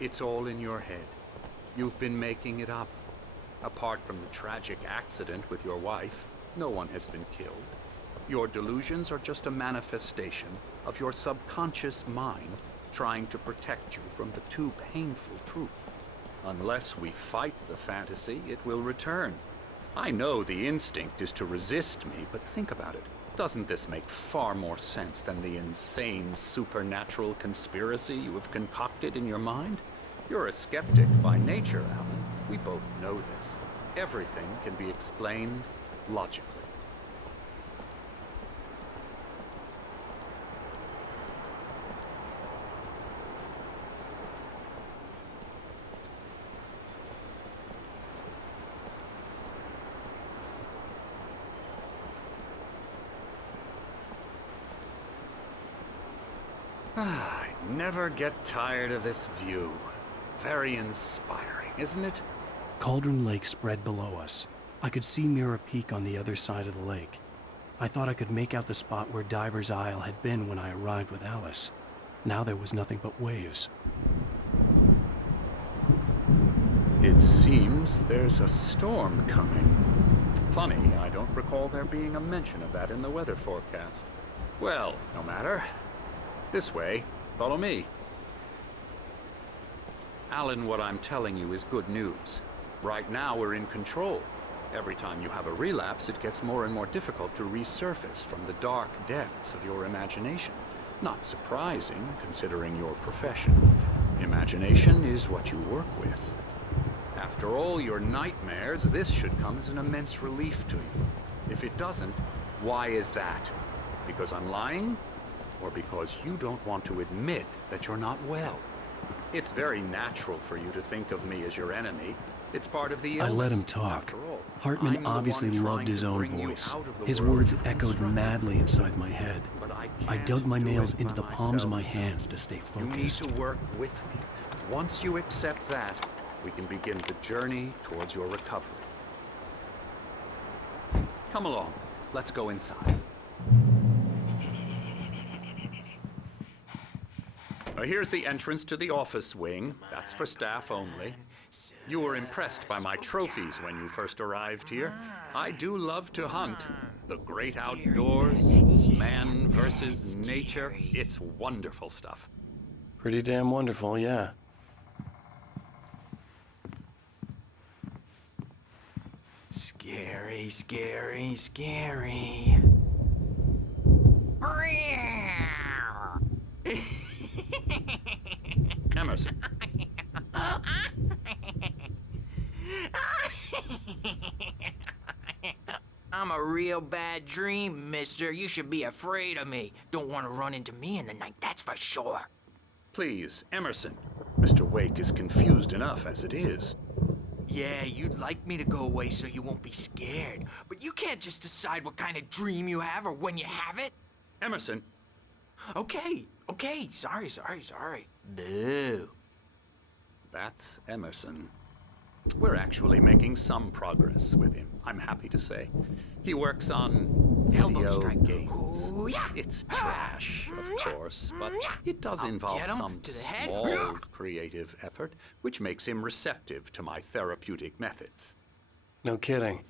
It's all in your head. You've been making it up. Apart from the tragic accident with your wife, no one has been killed. Your delusions are just a manifestation of your subconscious mind trying to protect you from the too painful truth. Unless we fight the fantasy, it will return. I know the instinct is to resist me, but think about it. Doesn't this make far more sense than the insane supernatural conspiracy you have concocted in your mind? You're a skeptic by nature, Alan. We both know this. Everything can be explained logically. I never get tired of this view. Very inspiring, isn't it? Cauldron Lake spread below us. I could see Mirror Peak on the other side of the lake. I thought I could make out the spot where Diver's Isle had been when I arrived with Alice. Now there was nothing but waves. It seems there's a storm coming. Funny, I don't recall there being a mention of that in the weather forecast. Well, no matter. This way. Follow me. Alan, what I'm telling you is good news. Right now, we're in control. Every time you have a relapse, it gets more and more difficult to resurface from the dark depths of your imagination. Not surprising, considering your profession. Imagination is what you work with. After all your nightmares, this should come as an immense relief to you. If it doesn't, why is that? Because I'm lying? Or because you don't want to admit that you're not well? It's very natural for you to think of me as your enemy. It's part of the illness. I let him talk. Hartman obviously loved his own voice. His words echoed madly inside my head. I dug my nails into the palms of my hands to stay focused. You need to work with me. Once you accept that, we can begin the journey towards your recovery. Come along. Let's go inside. Here's the entrance to the office wing. That's for staff only. You were impressed by my trophies when you first arrived here. I do love to hunt. The great outdoors, man versus nature. It's wonderful stuff. Pretty damn wonderful, yeah. Scary, scary, scary. Emerson. I'm a real bad dream, mister. You should be afraid of me. Don't want to run into me in the night, that's for sure. Please, Emerson. Mr. Wake is confused enough as it is. Yeah, you'd like me to go away so you won't be scared. But you can't just decide what kind of dream you have or when you have it. Emerson. Okay. Sorry. Boo. That's Emerson. We're actually making some progress with him, I'm happy to say. He works on video games. Ooh, yeah. It's trash, of course, but it does involve some small creative effort, which makes him receptive to my therapeutic methods. No kidding.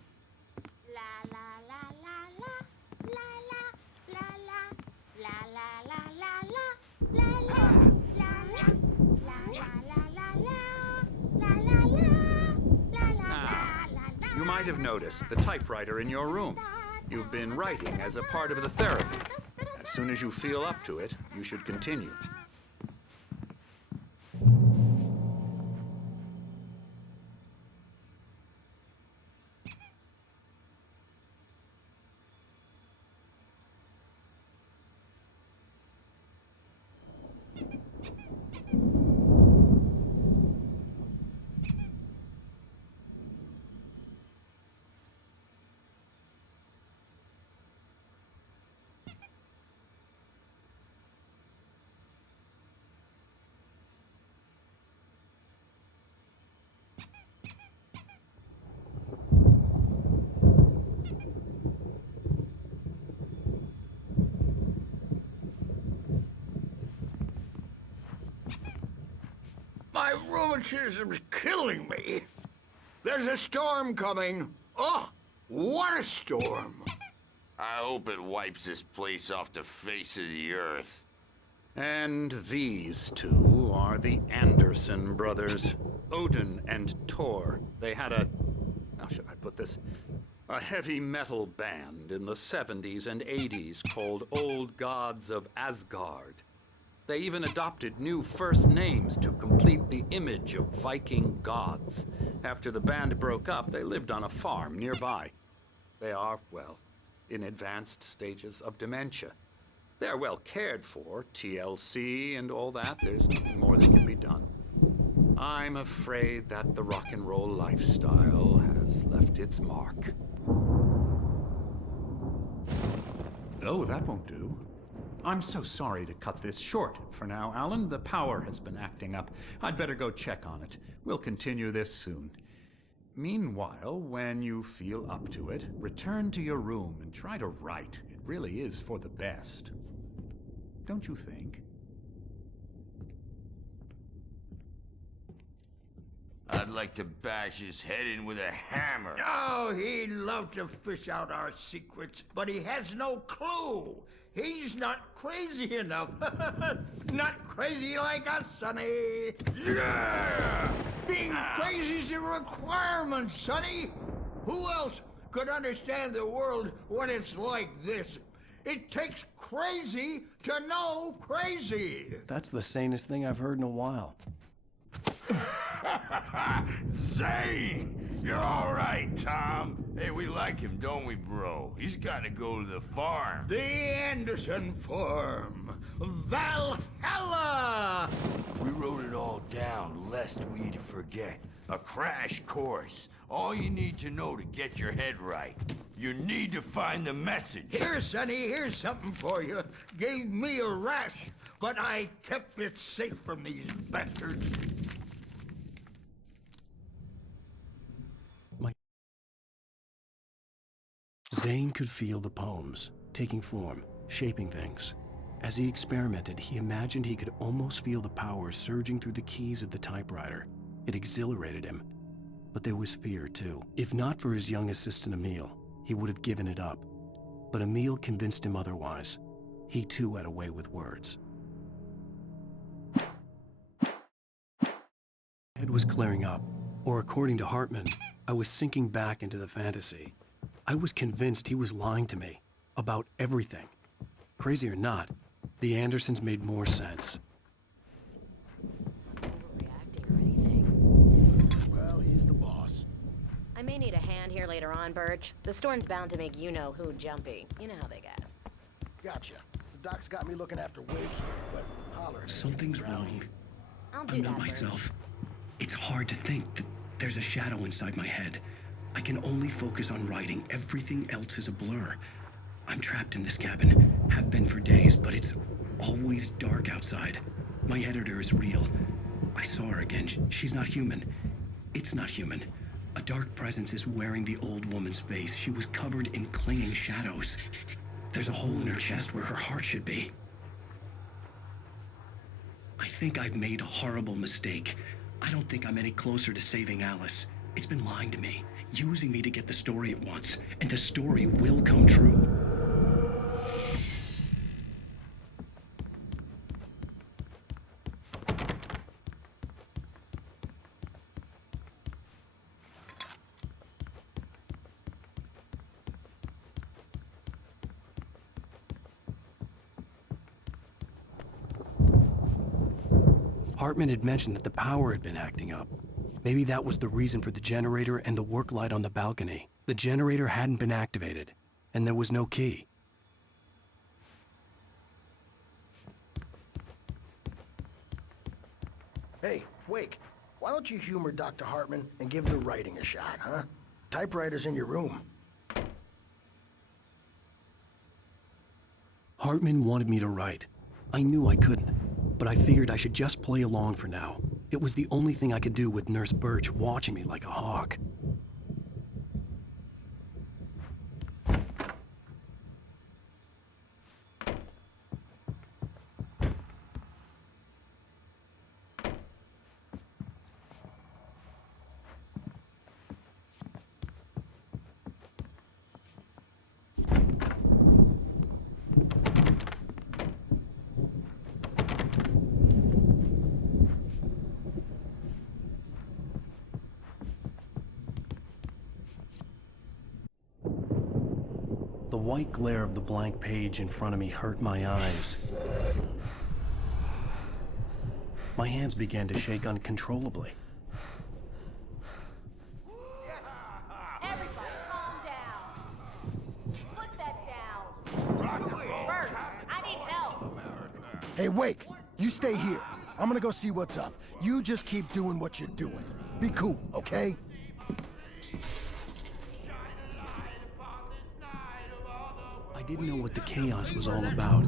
You might have noticed the typewriter in your room. You've been writing as a part of the therapy. As soon as you feel up to it, you should continue. My rheumatism's killing me. There's a storm coming. Oh, what a storm. I hope it wipes this place off the face of the earth. And these two are the Anderson brothers, Odin and Tor. They had a, how should I put this? A heavy metal band in the 70s and 80s called Old Gods of Asgard. They even adopted new first names to complete the image of Viking gods. After the band broke up, they lived on a farm nearby. They are, well, in advanced stages of dementia. They're well cared for, TLC and all that. There's nothing more that can be done. I'm afraid that the rock and roll lifestyle has left its mark. Oh, that won't do. I'm so sorry to cut this short for now, Alan. The power has been acting up. I'd better go check on it. We'll continue this soon. Meanwhile, when you feel up to it, return to your room and try to write. It really is for the best. Don't you think? I'd like to bash his head in with a hammer. Oh, he'd love to fish out our secrets, but he has no clue. He's not crazy enough. Not crazy like us, Sonny. Yeah! Being crazy's a requirement, Sonny. Who else could understand the world when it's like this? It takes crazy to know crazy. That's the sanest thing I've heard in a while. Zane! You're all right, Tom. Hey, we like him, don't we, bro? He's got to go to the farm. The Anderson Farm. Valhalla! We wrote it all down, lest we forget. A crash course. All you need to know to get your head right. You need to find the message. Here, Sonny, here's something for you. Gave me a rash, but I kept it safe from these bastards. Zane could feel the poems, taking form, shaping things. As he experimented, he imagined he could almost feel the power surging through the keys of the typewriter. It exhilarated him. But there was fear, too. If not for his young assistant Emil, he would have given it up. But Emil convinced him otherwise. He too had a way with words. Head was clearing up, or according to Hartman, I was sinking back into the fantasy. I was convinced he was lying to me about everything. Crazy or not, the Andersons made more sense. Overreacting or anything. Well, he's the boss. I may need a hand here later on, Birch. The storm's bound to make you-know-who jumpy. You know how they get. Gotcha. The doc's got me looking after Wade here, but holler if Something's wrong. I'll do I'm that, not Birch. myself. It's hard to think that there's a shadow inside my head. I can only focus on writing. Everything else is a blur. I'm trapped in this cabin. Have been for days, but it's always dark outside. My editor is real. I saw her again. She's not human. It's not human. A dark presence is wearing the old woman's face. She was covered in clinging shadows. There's a hole in her chest where her heart should be. I think I've made a horrible mistake. I don't think I'm any closer to saving Alice. It's been lying to me, using me to get the story it wants, and the story will come true. Hartman had mentioned that the power had been acting up. Maybe that was the reason for the generator and the work light on the balcony. The generator hadn't been activated, and there was no key. Hey, Wake, why don't you humor Dr. Hartman and give the writing a shot, huh? Typewriter's in your room. Hartman wanted me to write. I knew I couldn't, but I figured I should just play along for now. It was the only thing I could do with Nurse Birch watching me like a hawk. white glare of the blank page in front of me hurt my eyes. My hands began to shake uncontrollably. Everybody, calm down. Put that down. Bert, I need help. Hey, Wake, you stay here. I'm gonna go see what's up. You just keep doing what you're doing. Be cool, okay? I didn't know what the chaos was all about,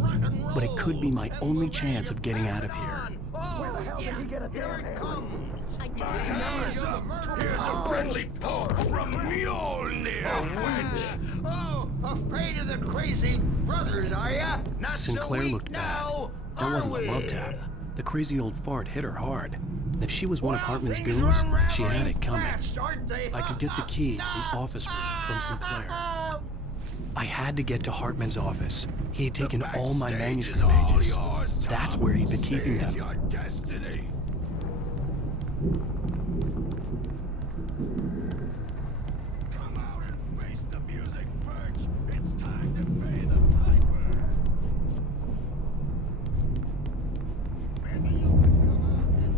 but it could be my only chance of getting out of here. Here it comes. I don't Hands up! Here's a friendly poke from Mjolnir, wench! Oh, afraid of the crazy brothers, are ya? Not Sinclair so weak looked bad. now, That wasn't are a love we? tap. The crazy old fart hit her hard. And if she was one of Well, Hartman's things are goons, she unraveling had it coming. fast, aren't they? I could get the key to the office room from Sinclair. I had to get to Hartman's office. He had taken all my manuscript pages. That's where he'd been keeping them. Your destiny. Come out and face the music, Perch. It's time to pay the piper. Maybe you could come out and...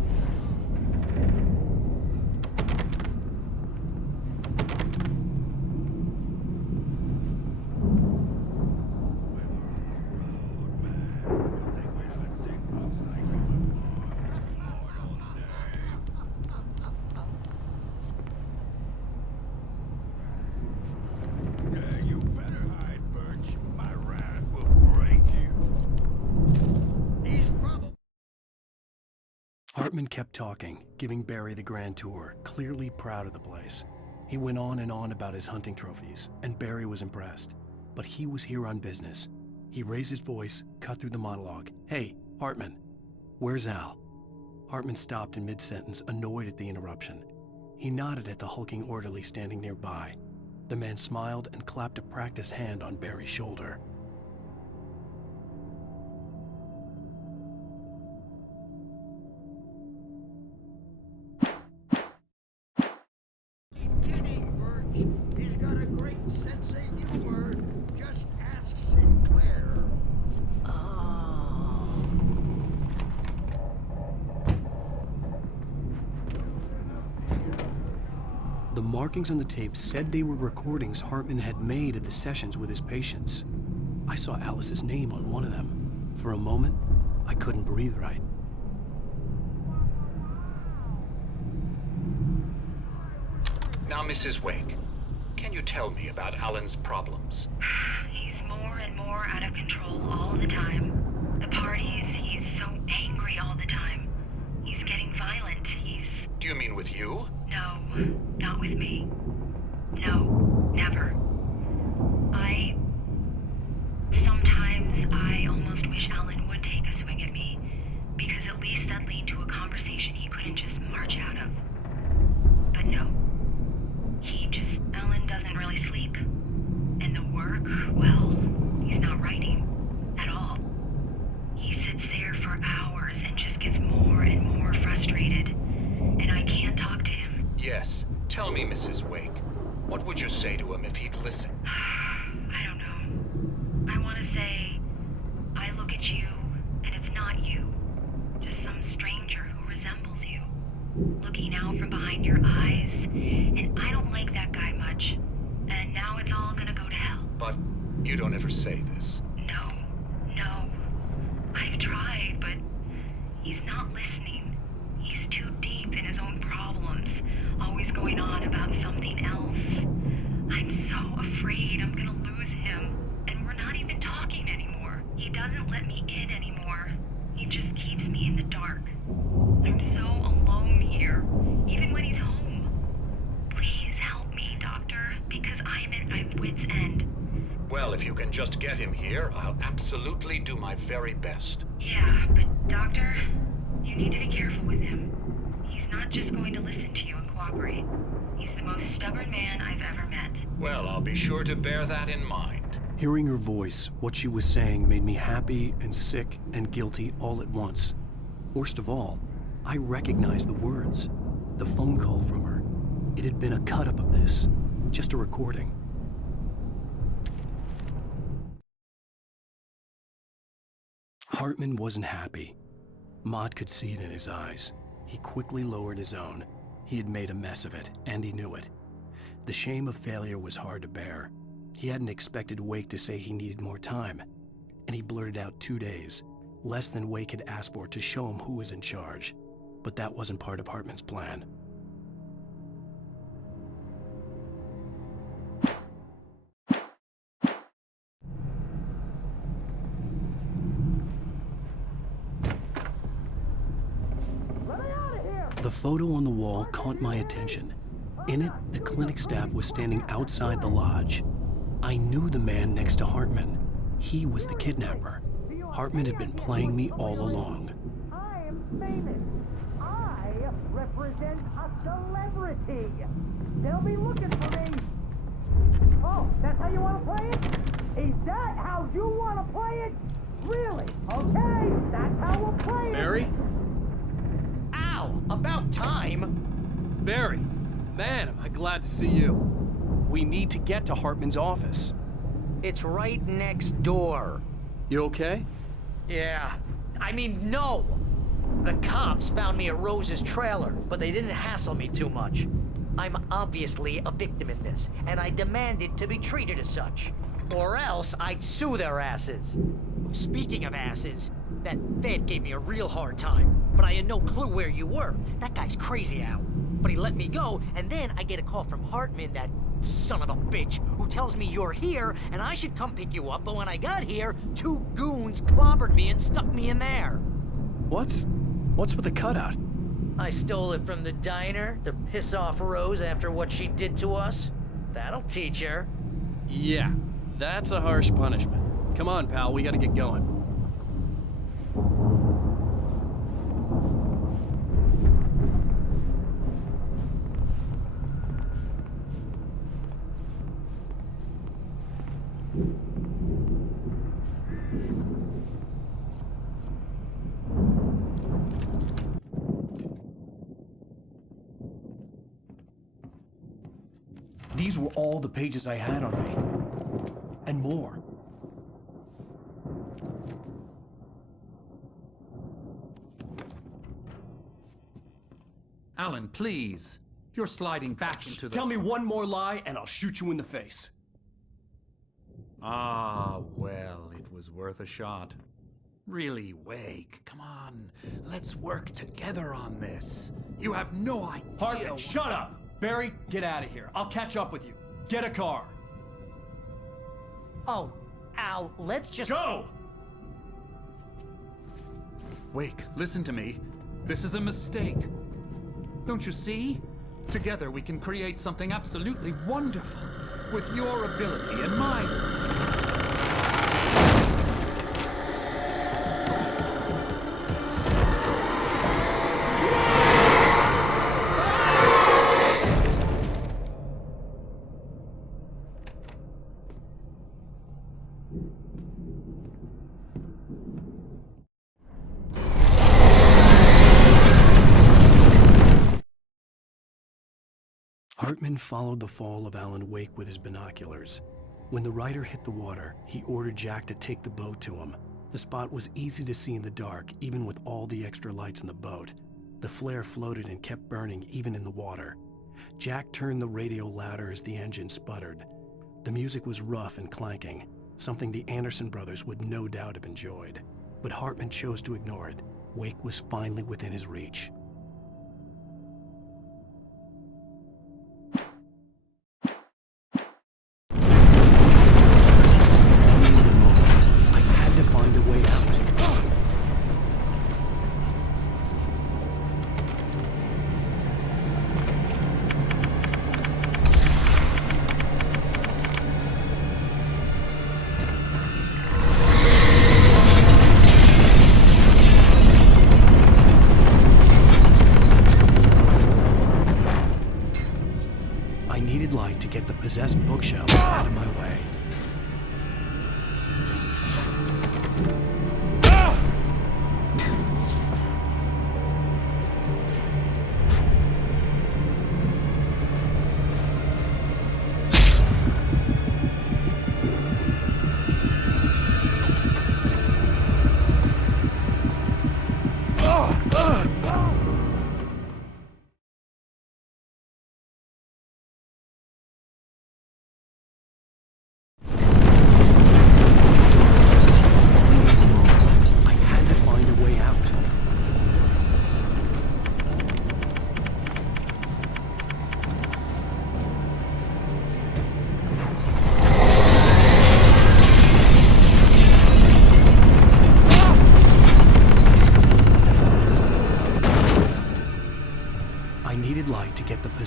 Yeah, you better hide, Birch. My wrath will break you. He's probably... Hartman kept talking, giving Barry the grand tour, clearly proud of the place. He went on and on about his hunting trophies, and Barry was impressed. But he was here on business. He raised his voice, cut through the monologue. Hey, Hartman, where's Al? Hartman stopped in mid-sentence, annoyed at the interruption. He nodded at the hulking orderly standing nearby. The man smiled and clapped a practiced hand on Barry's shoulder. kidding, Birch. He's got a great sense of humor. Just ask Sinclair. The markings on the tape said they were recordings Hartman had made at the sessions with his patients. I saw Alice's name on one of them. For a moment, I couldn't breathe right. Now, Mrs. Wake, can you tell me about Alan's problems? He's more and more out of control all the time. The parties, he's so angry all the time. He's getting violent. Do you mean with you? No, not with me. No, never. Sometimes I almost wish Alan would take a swing at me, because at least that'd lead to a conversation he couldn't just march out of. But no. Alan doesn't really sleep. And the work, well, he's not writing at all. He sits there for hours and just gets more and more frustrated. And I can't talk to him. Yes. Tell me, Mrs. Wake. What would you say to him if he'd listen? I don't know. I want to say, I look at you, and it's not you. Just some stranger who resembles you. Looking out from behind your eyes, and I don't like that guy much. And now it's all gonna go to hell. But you don't ever say this. No. I've tried, but he's not listening. He's too deep in his own problems, always going on about something else. I'm so afraid I'm gonna lose him, and we're not even talking anymore. He doesn't let me in anymore. He just keeps me in the dark. I'm so alone here, even when he's home. Please help me, Doctor, because I'm at my wit's end. Well, if you can just get him here, I'll absolutely do my very best. Yeah, but Doctor, you need to be careful with him. He's not just going to listen to you and cooperate. He's the most stubborn man I've ever met. Well, I'll be sure to bear that in mind. Hearing her voice, what she was saying made me happy and sick and guilty all at once. Worst of all, I recognized the words. The phone call from her. It had been a cut-up of this. Just a recording. Hartman wasn't happy. Maud could see it in his eyes. He quickly lowered his own. He had made a mess of it, and he knew it. The shame of failure was hard to bear. He hadn't expected Wake to say he needed more time, and he blurted out 2 days, less than Wake had asked for, to show him who was in charge. But that wasn't part of Hartman's plan. The photo on the wall caught my attention. In it, the clinic staff was standing outside the lodge. I knew the man next to Hartman. He was the kidnapper. Hartman had been playing me all along. I am famous. I represent a celebrity. They'll be looking for me. Oh, that's how you want to play it? Is that how you want to play it? Really? Okay, that's how we'll play it. Barry? Ow! About time! Barry, man, am I glad to see you. We need to get to Hartman's office. It's right next door. You okay? Yeah. I mean, no! The cops found me at Rose's trailer, but they didn't hassle me too much. I'm obviously a victim in this, and I demanded to be treated as such. Or else I'd sue their asses. Speaking of asses, that Fed gave me a real hard time, but I had no clue where you were. That guy's crazy, Al. But he let me go, and then I get a call from Hartman, that son of a bitch, who tells me you're here, and I should come pick you up, but when I got here, 2 goons clobbered me and stuck me in there. What's with the cutout? I stole it from the diner to piss off Rose after what she did to us. That'll teach her. Yeah, that's a harsh punishment. Come on, pal, we gotta get going. These were all the pages I had on me. And more. Alan, please. You're sliding back into the... Tell me one more lie and I'll shoot you in the face. Ah, well, it was worth a shot. Really, Wake, come on. Let's work together on this. You have no idea... Hartman, shut up! Barry, get out of here. I'll catch up with you. Get a car. Oh, Al, let's just... Go! Wake, listen to me. This is a mistake. Don't you see? Together we can create something absolutely wonderful. With your ability and mine. Hartman followed the fall of Alan Wake with his binoculars. When the rider hit the water, he ordered Jack to take the boat to him. The spot was easy to see in the dark, even with all the extra lights in the boat. The flare floated and kept burning even in the water. Jack turned the radio louder as the engine sputtered. The music was rough and clanking, something the Anderson brothers would no doubt have enjoyed. But Hartman chose to ignore it. Wake was finally within his reach. Find a way out.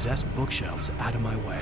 possessed bookshelves out of my way.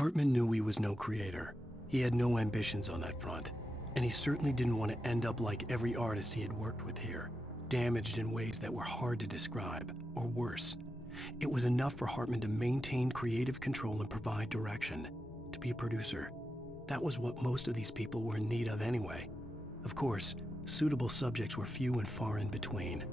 Hartman knew he was no creator. He had no ambitions on that front. And he certainly didn't want to end up like every artist he had worked with here, damaged in ways that were hard to describe, or worse. It was enough for Hartman to maintain creative control and provide direction, to be a producer. That was what most of these people were in need of anyway. Of course, suitable subjects were few and far in between.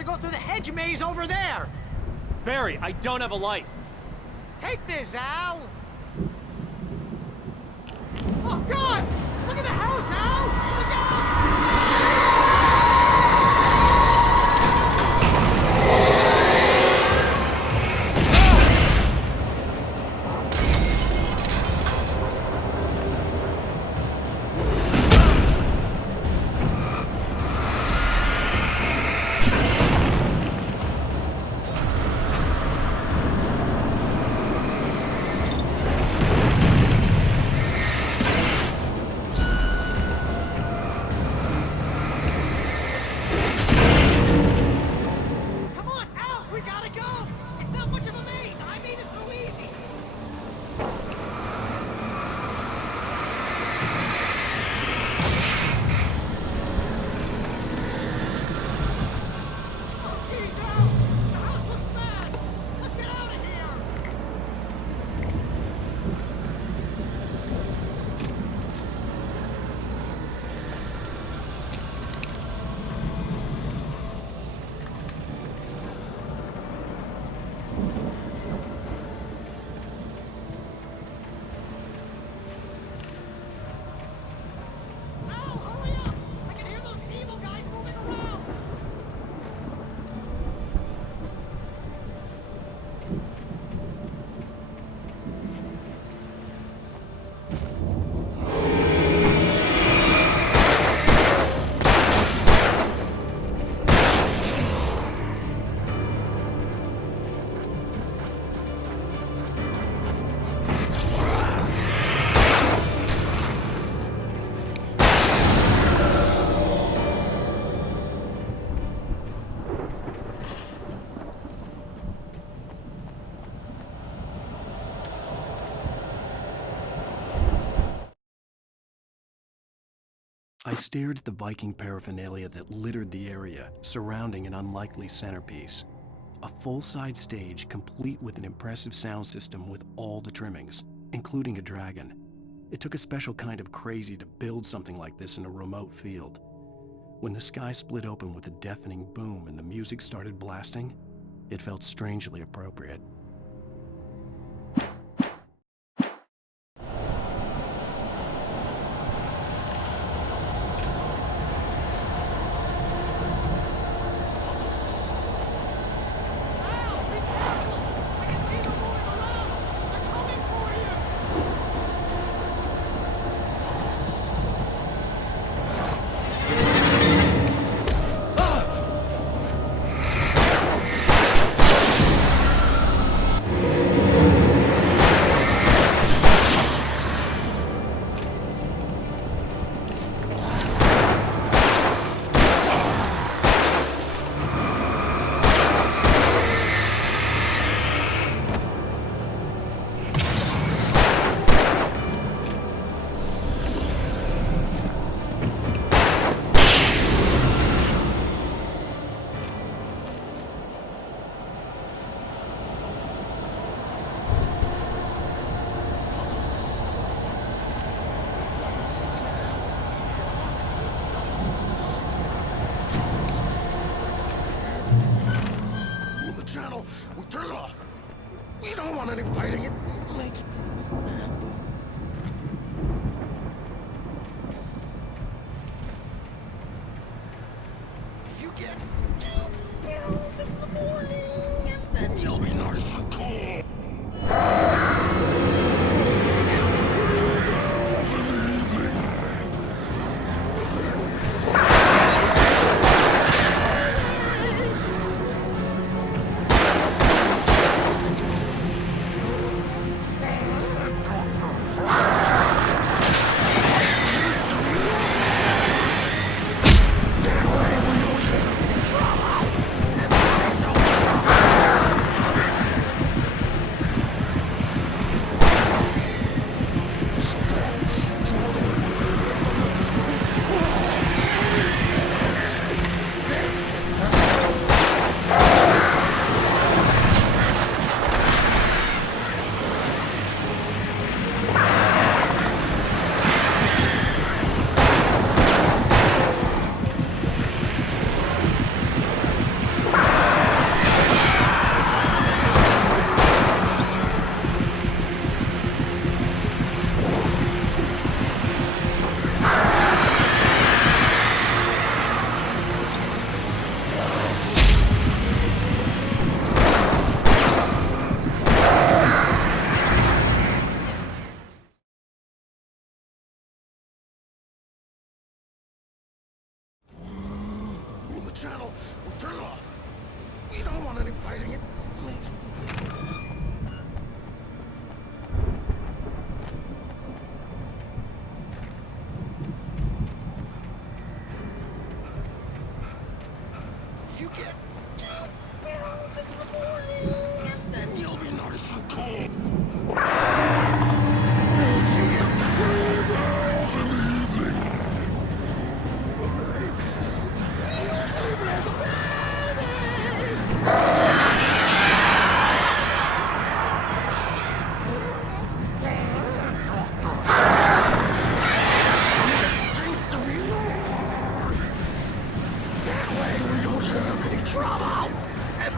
to go through the hedge maze over there. Barry, I don't have a light. Take this, Al. Oh, God! Look at the house, Al! Look out! I stared at the Viking paraphernalia that littered the area, surrounding an unlikely centerpiece. A full-side stage complete with an impressive sound system with all the trimmings, including a dragon. It took a special kind of crazy to build something like this in a remote field. When the sky split open with a deafening boom and the music started blasting, it felt strangely appropriate. Channel, we turn it off. We don't want any fighting. It makes people mad. You get 2 pills in the morning, and then you'll be nice and cool. fighting it makes me... You get 2 pills in the morning, and then you'll be nice and cold. You get 3 pills in the evening. You sleep like a baby. Seems to be yours. That way we don't have any trouble. And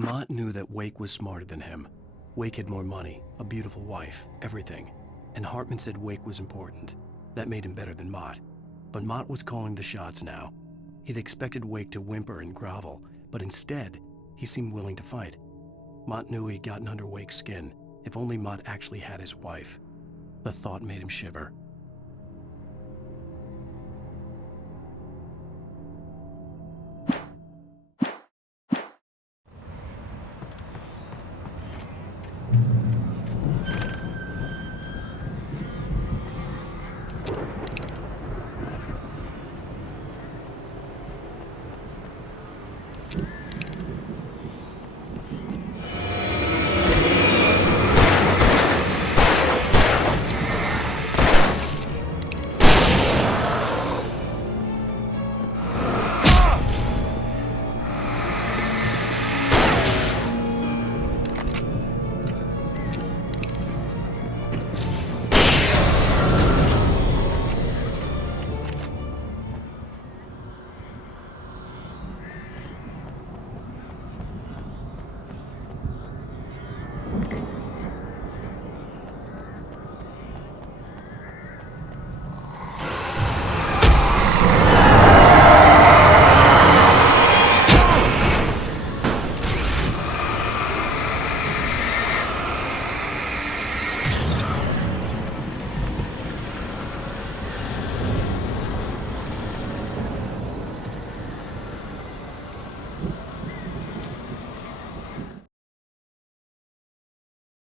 Mott knew that Wake was smarter than him. Wake had more money, a beautiful wife, everything. And Hartman said Wake was important. That made him better than Mott. But Mott was calling the shots now. He'd expected Wake to whimper and grovel, but instead, he seemed willing to fight. Mott knew he'd gotten under Wake's skin. If only Mott actually had his wife. The thought made him shiver.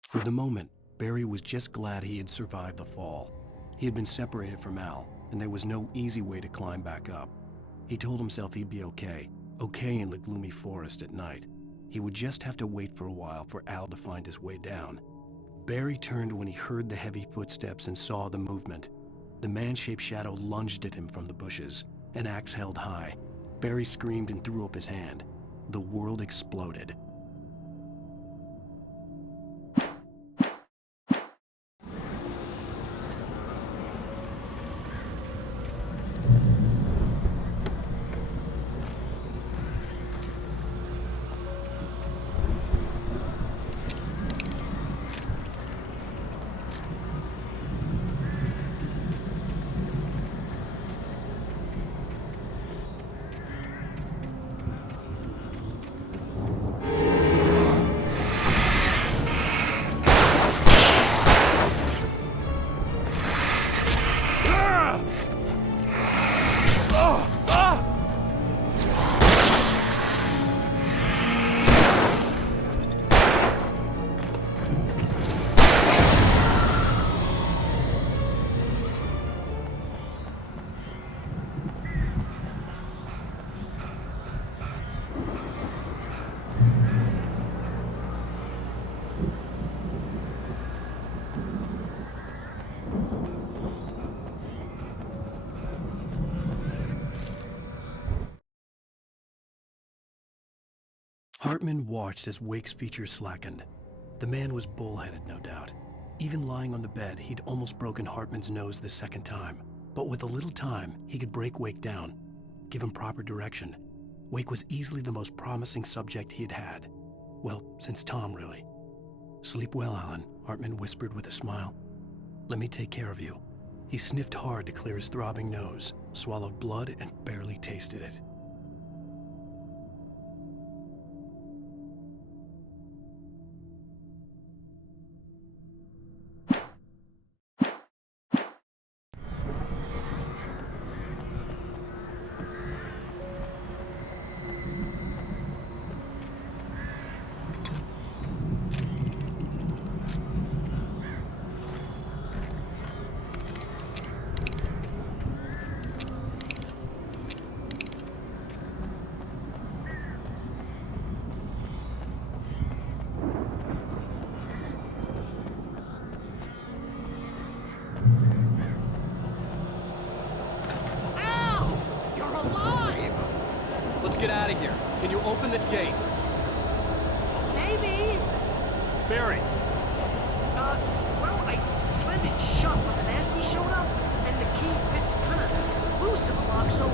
For the moment, Barry was just glad he had survived the fall. He had been separated from Al, and there was no easy way to climb back up. He told himself he'd be okay in the gloomy forest at night. He would just have to wait for a while for Al to find his way down. Barry turned when he heard the heavy footsteps and saw the movement. The man-shaped shadow lunged at him from the bushes, an axe held high. Barry screamed and threw up his hand. The world exploded. Hartman watched as Wake's features slackened. The man was bullheaded, no doubt. Even lying on the bed, he'd almost broken Hartman's nose the second time. But with a little time, he could break Wake down, give him proper direction. Wake was easily the most promising subject he'd had. Well, since Tom, really. "Sleep well, Alan," Hartman whispered with a smile. "Let me take care of you." He sniffed hard to clear his throbbing nose, swallowed blood, and barely tasted it. Let's get out of here. Can you open this gate? Maybe. Barry! Well, I slammed it shut when the nasty showed up, and the key fits kinda loose in the lock, so,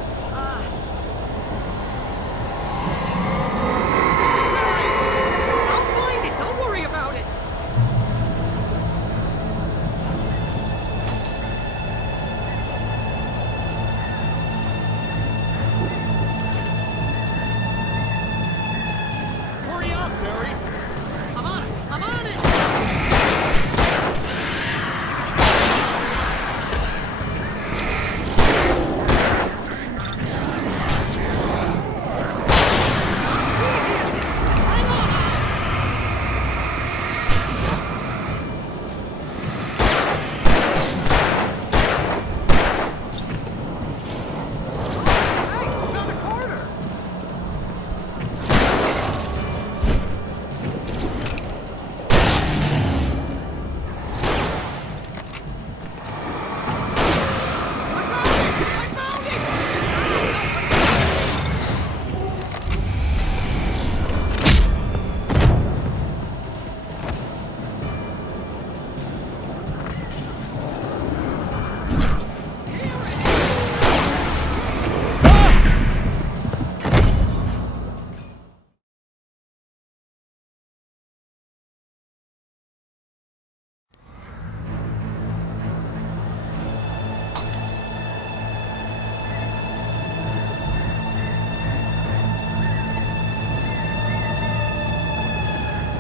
I'll find it! Don't worry about it! Hurry up, Barry! I'm on it! I'm on it!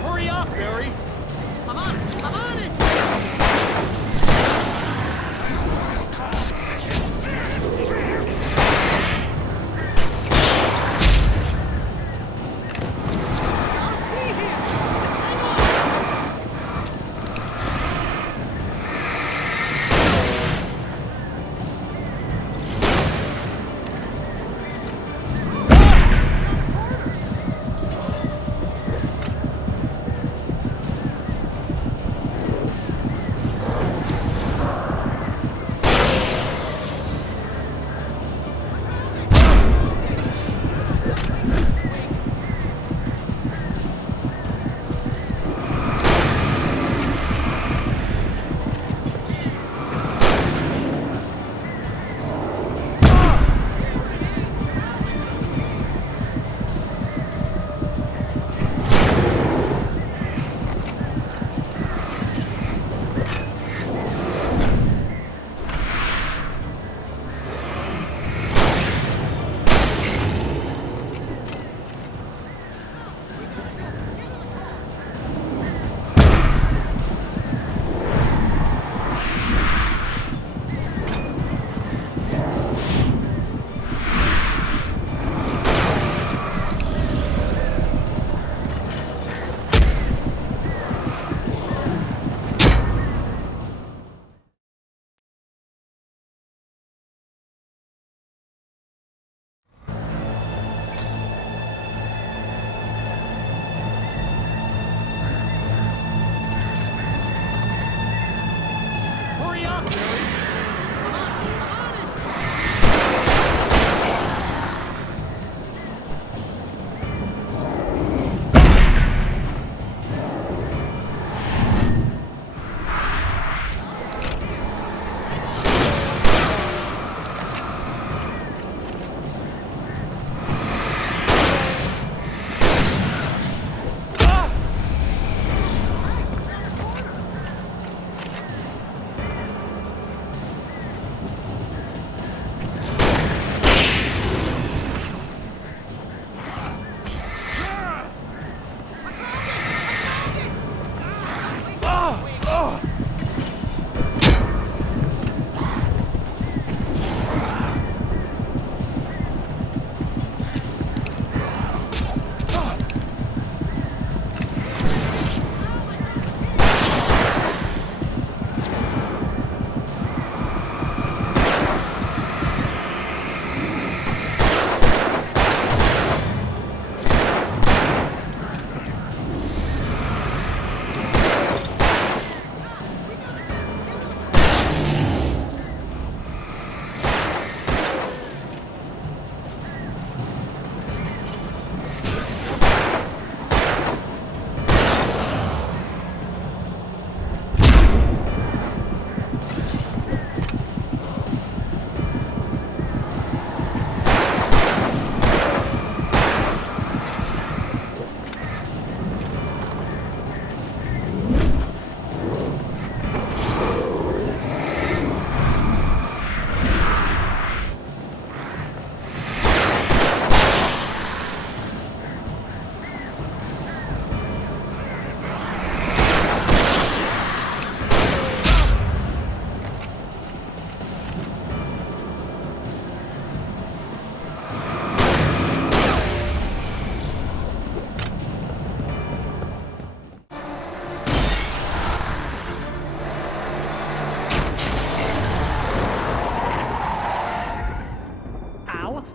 Hurry up, Barry! I'm on it! I'm on it!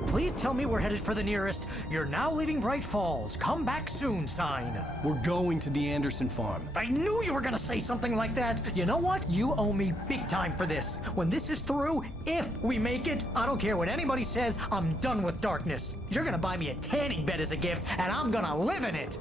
Please tell me we're headed for the nearest "You're now leaving Bright Falls. Come back soon" sign. We're going to the Anderson farm. I knew you were gonna say something like that. You know what? You owe me big time for this. When this is through, if we make it, I don't care what anybody says, I'm done with darkness. You're gonna buy me a tanning bed as a gift, and I'm gonna live in it.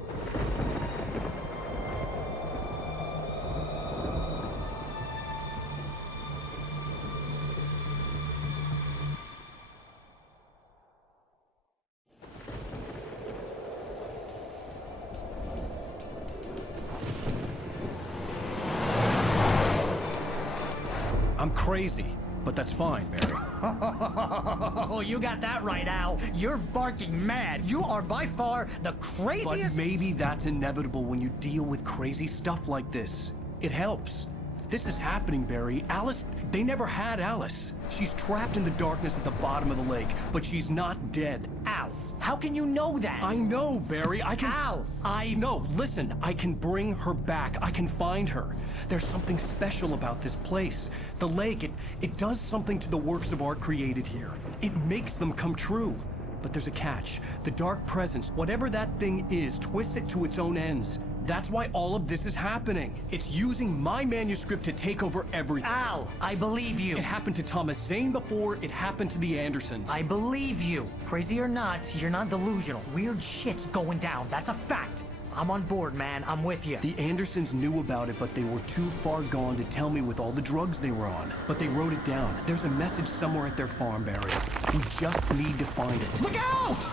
I'm crazy, but that's fine, Barry. Oh, you got that right, Al. You're barking mad. You are by far the craziest. But maybe that's inevitable when you deal with crazy stuff like this. It helps. This is happening, Barry. Alice, they never had Alice. She's trapped in the darkness at the bottom of the lake, but she's not dead. Al, how can you know that? I know, Barry. I can... Al, No, listen. I can bring her back. I can find her. There's something special about this place. The lake, it does something to the works of art created here. It makes them come true. But there's a catch. The dark presence, whatever that thing is, twists it to its own ends. That's why all of this is happening. It's using my manuscript to take over everything. Al, I believe you. It happened to Thomas Zane before, it happened to the Andersons. I believe you. Crazy or not, you're not delusional. Weird shit's going down. That's a fact. I'm on board, man. I'm with you. The Andersons knew about it, but they were too far gone to tell me with all the drugs they were on. But they wrote it down. There's a message somewhere at their farm, Barry. We just need to find it. Look out!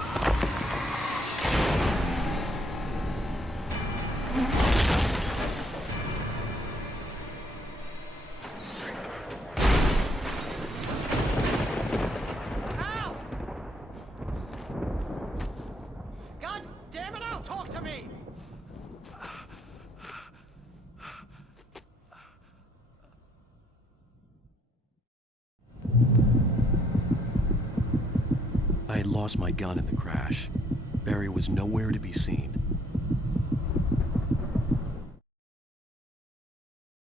Al! God damn it, Al, talk to me! I had lost my gun in the crash. Barry was nowhere to be seen.